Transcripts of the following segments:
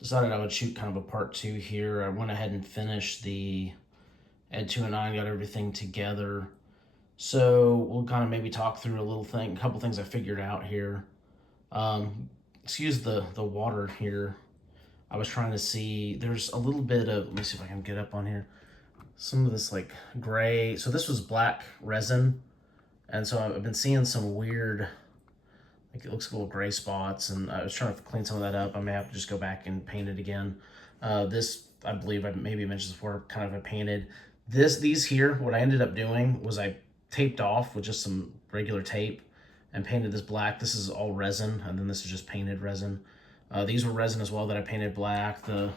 decided I would shoot kind of a part 2 here. I went ahead and finished the ED-209, got everything together. So we'll kind of maybe talk through a couple things I figured out here. Excuse the water here. I was trying to see, there's a little bit of, let me see if I can get up on here. Some of this like gray, so this was black resin. And so I've been seeing some weird, like it looks like little gray spots, and I was trying to clean some of that up. I may have to just go back and paint it again. This, I believe I maybe mentioned before, kind of a painted. These here, what I ended up doing was I taped off with just some regular tape and painted this black. This is all resin, and then this is just painted resin. These were resin as well that I painted black. The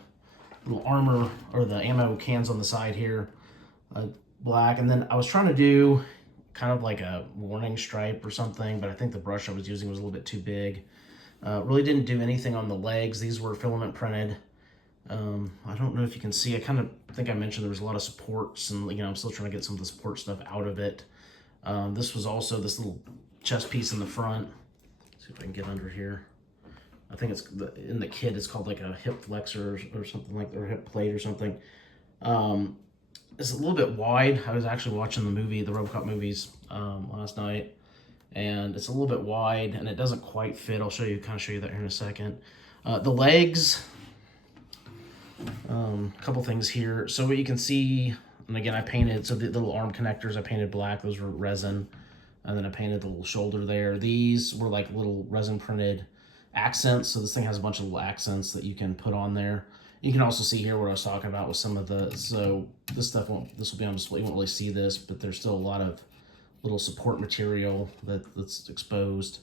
little armor or the ammo cans on the side here, black. And then I was trying to do kind of like a warning stripe or something, but I think the brush I was using was a little bit too big. Really didn't do anything on the legs. These were filament printed. I don't know if you can see, I kind of think I mentioned there was a lot of supports, and I'm still trying to get some of the support stuff out of it. This was also this little chest piece in the front. Let's see if I can get under here. I think it's in the kit, it's called like a hip flexor or something like that, or hip plate or something. It's a little bit wide. I was actually watching the RoboCop movies last night, and it's a little bit wide and it doesn't quite fit. I'll show you that here in a second. The legs, a couple things here. So what you can see, and again, I painted, so the little arm connectors I painted black, those were resin, and then I painted the little shoulder there. These were like little resin printed accents, so this thing has a bunch of little accents that you can put on there. You can also see here what I was talking about with some of the, so this will be on display. You won't really see this, but there's still a lot of little support material that's exposed.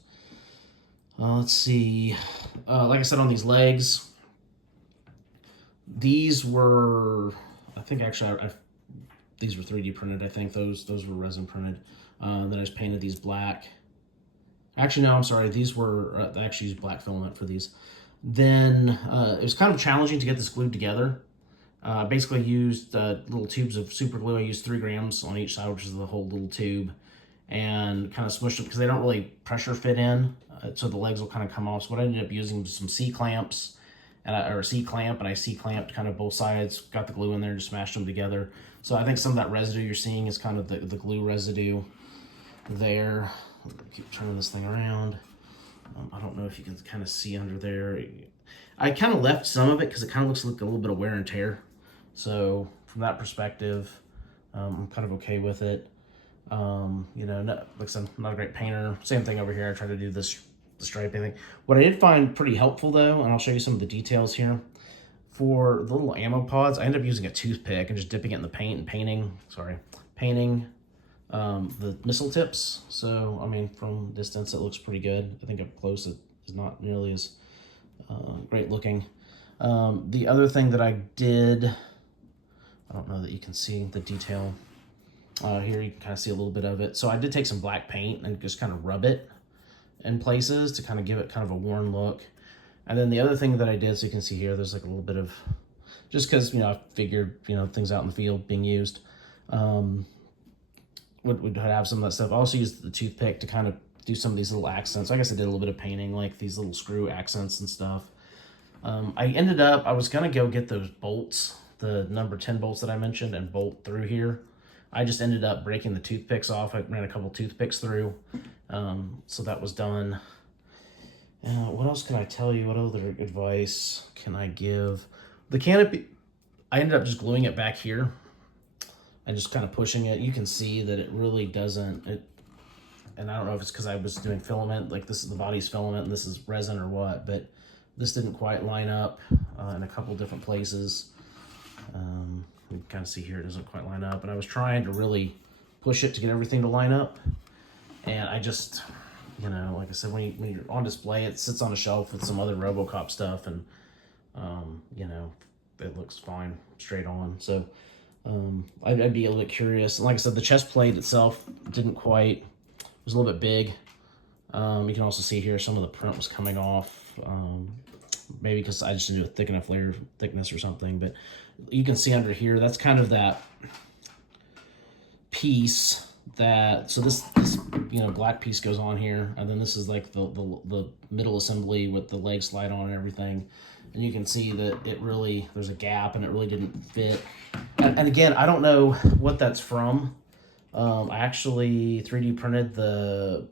Let's see, like I said, on these legs, these were, I think actually, these were 3D printed. I think those were resin printed. Then I just painted these black. Actually, no, I'm sorry. These were, I actually used black filament for these. Then it was kind of challenging to get this glued together. Basically used little tubes of super glue. I used 3 grams on each side, which is the whole little tube, and kind of smushed them because they don't really pressure fit in, so the legs will kind of come off. So what I ended up using was some C-clamps, or a C-clamp, and I C-clamped kind of both sides, got the glue in there and just smashed them together. So I think some of that residue you're seeing is kind of the glue residue there. Keep turning this thing around. I don't know if you can kind of see under there. I kind of left some of it because it kind of looks like a little bit of wear and tear. So from that perspective, I'm kind of okay with it. Like I said, I'm not a great painter. Same thing over here. I try to do the striping thing. What I did find pretty helpful though, and I'll show you some of the details here. For the little ammo pods, I ended up using a toothpick and just dipping it in the paint and painting the missile tips. So, I mean, from distance, it looks pretty good. I think up close, it is not nearly as great looking. The other thing that I did, I don't know that you can see the detail. Here you can kind of see a little bit of it. So I did take some black paint and just kind of rub it in places to kind of give it kind of a worn look. And then the other thing that I did, so you can see here, there's like a little bit of, just because, I figured, things out in the field being used, would have some of that stuff. I also used the toothpick to kind of do some of these little accents. I guess I did a little bit of painting, like these little screw accents and stuff. I was gonna go get those bolts, the number 10 bolts that I mentioned, and bolt through here. I just ended up breaking the toothpicks off. I ran a couple toothpicks through, so that was done. What else can I tell you? What other advice can I give? The canopy, I ended up just gluing it back here and just kind of pushing it. You can see that it really doesn't, and I don't know if it's because I was doing filament, like this is the body's filament and this is resin or what, but this didn't quite line up in a couple different places. You can kind of see here it doesn't quite line up, and I was trying to really push it to get everything to line up, and I just, like I said, when you're on display, it sits on a shelf with some other RoboCop stuff, and it looks fine straight on. So I'd be a little bit curious. And like I said, the chest plate itself didn't quite, was a little bit big. You can also see here some of the print was coming off. Maybe because I just didn't do a thick enough layer thickness or something, but you can see under here, that's kind of that piece that, so this black piece goes on here, and then this is like the middle assembly with the leg slide on and everything. and you can see that there's a gap and it really didn't fit. And again, I don't know what that's from. I actually 3D printed those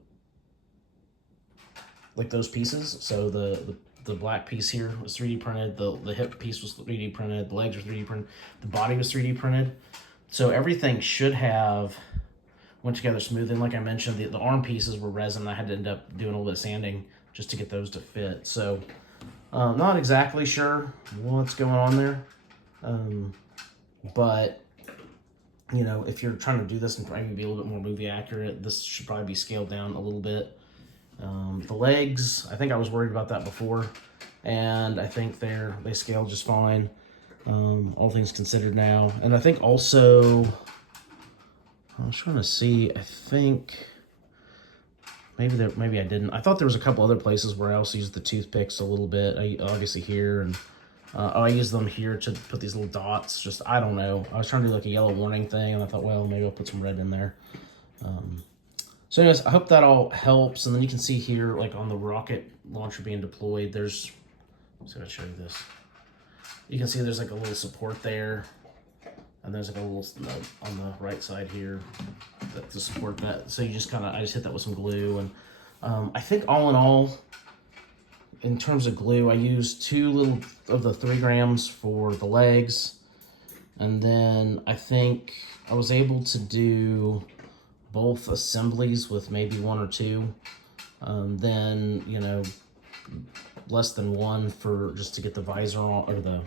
pieces. So the black piece here was 3D printed. The hip piece was 3D printed. The legs were 3D printed. The body was 3D printed. So everything should have went together smoothly. And like I mentioned, the arm pieces were resin. I had to end up doing a little bit of sanding just to get those to fit. So not exactly sure what's going on there. But you know, if you're trying to do this and maybe be a little bit more movie accurate, this should probably be scaled down a little bit. The legs, I think I was worried about that before, and I think they scaled just fine, all things considered now. And I think also, I was trying to see, I think maybe I didn't. I thought there was a couple other places where I also used the toothpicks a little bit. Obviously here, and I use them here to put these little dots. Just, I don't know. I was trying to do like a yellow warning thing, and I thought, well, maybe I'll put some red in there. So anyways, I hope that all helps. And then you can see here, like on the rocket launcher being deployed, there's, I'm going to show you this. You can see there's like a little support there. And there's like a little nub on the right side here to support that. So you just I just hit that with some glue. And I think all in all, in terms of glue, I used 2 little of the 3 grams for the legs. And then I think I was able to do both assemblies with maybe 1 or 2. Then, you know, less than 1 for just to get the visor on, or the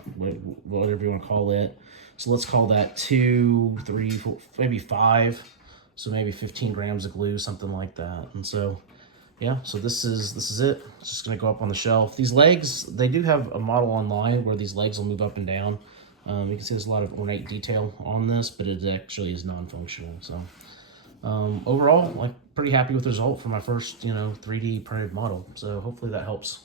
whatever you want to call it. So let's call that 2, 3, 4, maybe 5. So maybe 15 grams of glue, something like that. And so, yeah, so this is it. It's just gonna go up on the shelf. These legs, they do have a model online where these legs will move up and down. You can see there's a lot of ornate detail on this, but it actually is non-functional. So overall, like, pretty happy with the result for my first, 3D printed model. So hopefully that helps.